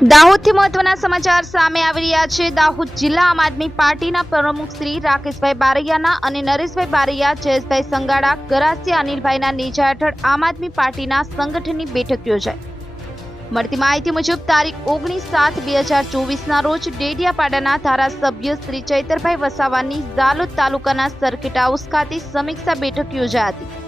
દાહોદથી મહત્વના સમાચાર સામે આવી રહ્યા છે. દાહોદ જિલ્લા આમ આદમી પાર્ટીના પ્રમુખ શ્રી રાકેશભાઈ બારૈયાના અને નરેશભાઈ બારૈયા, જયેશભાઈ સંગાડા ગરાસિયા અનિલભાઈના નેજા હેઠળ આમ આદમી પાર્ટીના સંગઠનની બેઠક યોજાઈ. મળતી માહિતી મુજબ, તારીખ ઓગણીસ સાત બે હજાર ચોવીસના રોજ ડેડિયાપાડાના ધારાસભ્ય શ્રી ચૈતરભાઈ વસાવાની ઝાલોદ તાલુકાના સર્કિટ હાઉસ ખાતે સમીક્ષા બેઠક યોજાઈ હતી.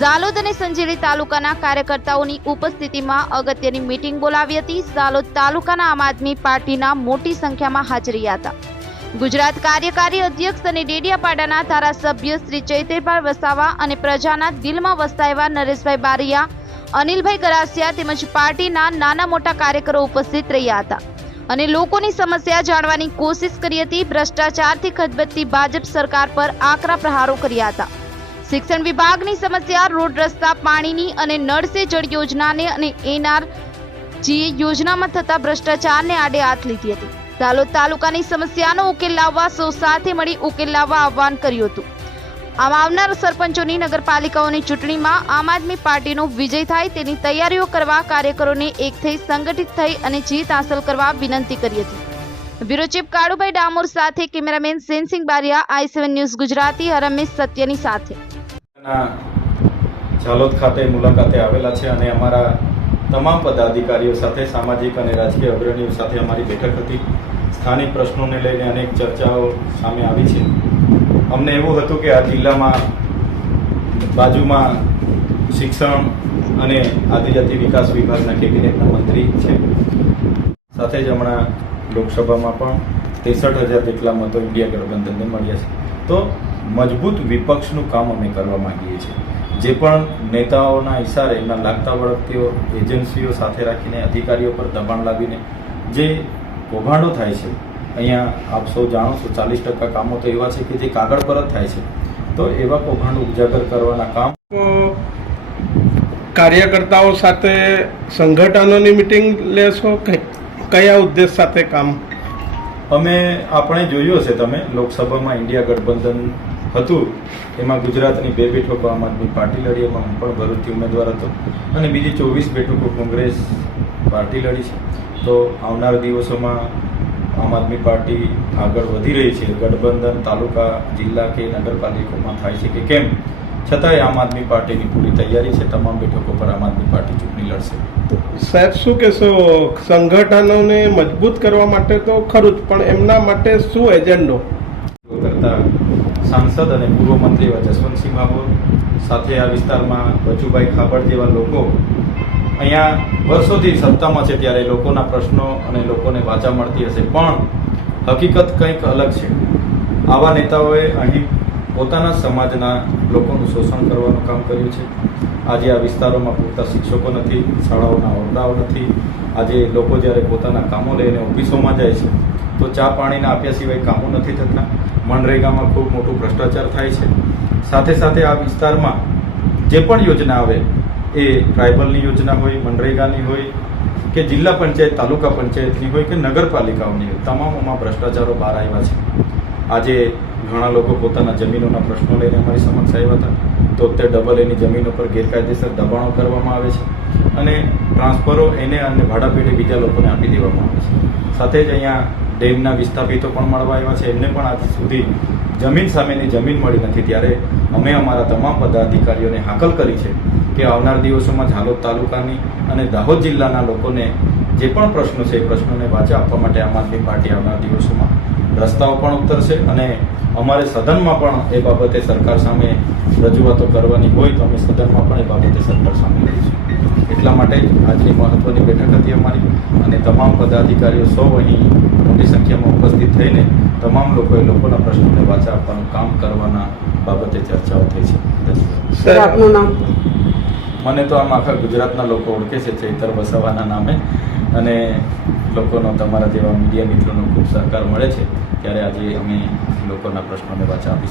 ઝાલોદ અને સંજેલી તાલુકાના કાર્યકર્તાઓની ઉપસ્થિતિમાં અગત્યની મીટિંગ બોલાવી હતી. ઝાલોદ તાલુકાના આમ આદમી પાર્ટીના મોટી સંખ્યામાં હાજર હતા. ગુજરાત કાર્યકારી અધ્યક્ષ અને ડેડિયાપાડાના ધારાસભ્ય શ્રી ચૈતરભાઈ વસાવા અને પ્રજાના દિલમાં વસતા એવા નરેશભાઈ બારિયા, અનિલભાઈ ગરાસિયા તેમજ પાર્ટીના નાના મોટા કાર્યકરો ઉપસ્થિત રહ્યા હતા અને લોકોની સમસ્યા જાણવાની કોશિશ કરી હતી. ભ્રષ્ટાચારથી ખદબદતી ભાજપ સરકાર પર આકરા પ્રહારો કર્યા હતા. શિક્ષણ વિભાગની સમસ્યા, રોડ રસ્તા, પાણીની અને નળ સે જળ યોજનાને અને એનઆર જી યોજનામાં થતા ભ્રષ્ટાચારને આડે હાથ લીધી હતી. દાલોદ તાલુકાની સમસ્યાનો ઉકેલ લાવવા સૌ સાથે મળી ઉકેલ લાવવા આહવાન કર્યું હતું. આમ આવનાર સરપંચોની નગરપાલિકાઓની ચૂંટણીમાં આમ આદમી પાર્ટીનો વિજય થાય તેની તૈયારીઓ કરવા કાર્યકરોને એક થઈ સંગઠિત થઈ અને જીત હાંસલ કરવા વિનંતી કરી હતી. બ્યુરો કાળુભાઈ ડામોર સાથે cameraman Sensing Bariya, I seven news Gujarati Harmesh સત્યની સાથે. ઝાલોદ ખાતે મુલાકાતે આવેલા છે અને અમારા તમામ પદાધિકારીઓ સાથે, સામાજિક અને રાજકીય અગ્રણીઓ સાથે અમારી બેઠક હતી. સ્થાનિક પ્રશ્નોને લઈને અનેક ચર્ચાઓ સામે આવી છે. અમને એવું હતું કે આ જિલ્લામાં, બાજુમાં શિક્ષણ અને આદિજાતિ વિકાસ વિભાગના કેબિનેટના મંત્રી છે. સાથે જ હમણાં લોકસભામાં પણ ત્રેસઠ હજાર જેટલા મતો ઇન્ડિયા ગઠબંધનને મળ્યા છે. તો મજબૂત વિપક્ષનું કામ અમે કરવા માંગીએ છીએ. જે પણ નેતાઓના ઇશારે એમના લાગતા વળગતીઓ એજન્સીઓ સાથે રાખીને અધિકારીઓ પર દબાણ લાવીને જે કૌભાંડો થાય છે અહીંયા આપ સૌ જાણો છો ચાલીસ ટકા કામો તો એવા છે કે જે કાગળ પર જ થાય છે. તો એવા કૌભાંડો ઉજાગર કરવાના કામ કાર્યકર્તાઓ સાથે સંગઠનોની મિટિંગ લેશો? કે કયા ઉદ્દેશ સાથે કામ? અમે આપણે જોયું હશે તમે લોકસભામાં ઇન્ડિયા ગઠબંધન હતું. એમાં ગુજરાતની બે બેઠકો આમ આદમી પાર્ટી લડી એમાં હું પણ ભરૂચથી ઉમેદવાર હતો. અને બીજી ચોવીસ બેઠકો કોંગ્રેસ પાર્ટી લડી છે. તો આવનાર દિવસોમાં આમ આદમી પાર્ટી આગળ વધી રહી છે. ગઠબંધન તાલુકા જિલ્લા કે નગરપાલિકામાં થાય છે કે કેમ? છતાંય આમ આદમી પાર્ટીની પૂરી તૈયારી છે. તમામ બેઠકો પર આમ આદમી પાર્ટી ચૂંટણી લડશે. સાહેબ શું કહેશો? સંગઠનોને મજબૂત કરવા માટે તો ખરું જ પણ એમના માટે શું એજન્ડો કરતા સાંસદ અને પૂર્વ મંત્રી એવા જસવંતસિંહ ભાભોર સાથે આ વિસ્તારમાં બચુભાઈ ખાબડ જેવા લોકો અહીંયા વર્ષોથી સત્તામાં છે ત્યારે લોકોના પ્રશ્નો અને લોકોને વાચા મળતી હશે. પણ હકીકત કંઈક અલગ છે. આવા નેતાઓએ અહીં પોતાના સમાજના લોકોનું શોષણ કરવાનું કામ કર્યું છે. આજે આ વિસ્તારોમાં પૂરતા શિક્ષકો નથી, શાળાઓના ઓરડાઓ નથી. આજે લોકો જ્યારે પોતાના કામો લઈને ઓફિસોમાં જાય છે, તો ચા પાણીના આપ્યા સિવાય કામો નથી થતા. મનરેગામાં ખૂબ મોટું ભ્રષ્ટાચાર થાય છે. સાથે સાથે આ વિસ્તારમાં જે પણ યોજના આવે, એ ટ્રાઇબલની યોજના હોય, મનરેગાની હોય, કે જિલ્લા પંચાયત, તાલુકા પંચાયતની હોય, કે નગરપાલિકાઓની હોય, તમામમાં ભ્રષ્ટાચારો બહાર આવ્યા છે. આજે ઘણા લોકો પોતાના જમીનોના પ્રશ્નો લઈને અમારી સમક્ષ આવ્યા હતા. તો તે ડબલ એની જમીન ઉપર ગેરકાયદેસર દબાણો કરવામાં આવે છે અને ટ્રાન્સફરો એને અને ભાડાપેટે બીજા લોકોને આપી દેવામાં આવે છે. સાથે જ અહીંયા ડેમના વિસ્થાપિતો પણ મળવા આવ્યા છે. એમને પણ આજ સુધી જમીન સામેની જમીન મળી નથી. ત્યારે અમે અમારા તમામ પદાધિકારીઓને હાકલ કરી છે કે આવનાર દિવસોમાં ઝાલોદ તાલુકાની અને દાહોદ જિલ્લાના લોકોને જે પણ પ્રશ્નો છે એ પ્રશ્નોને વાચા આપવા માટે આમ આદમી પાર્ટી આવનાર દિવસોમાં રસ્તાઓ પણ ઉતરશે અને અમારે સદનમાં પણ એ બાબતે સરકાર સામે રજૂઆતો કરવાની હોય તો અમે સદનમાં પણ એ બાબતે સરકાર સામે લઈશું એટલા માટે આજની મહત્વની બેઠક હતી અમારી અને તમામ પદાધિકારીઓ સૌ અહીં મોટી સંખ્યામાં ઉપસ્થિત થઈને તમામ લોકોએ લોકોના પ્રશ્નોને વાચા આપવાનું કામ કરવાના બાબતે ચર્ચાઓ થઈ છે. આપનું નામ મને તો આમ આખા ગુજરાતના લોકો ઓળખે છે ચૈતર વસાવાના નામે. અને લોકોનો તમારા જેવા મીડિયા મિત્રોનો ખૂબ સહકાર મળે છે. ત્યારે આજે અમે લોકોના પ્રશ્નોને વાચા આપીશું.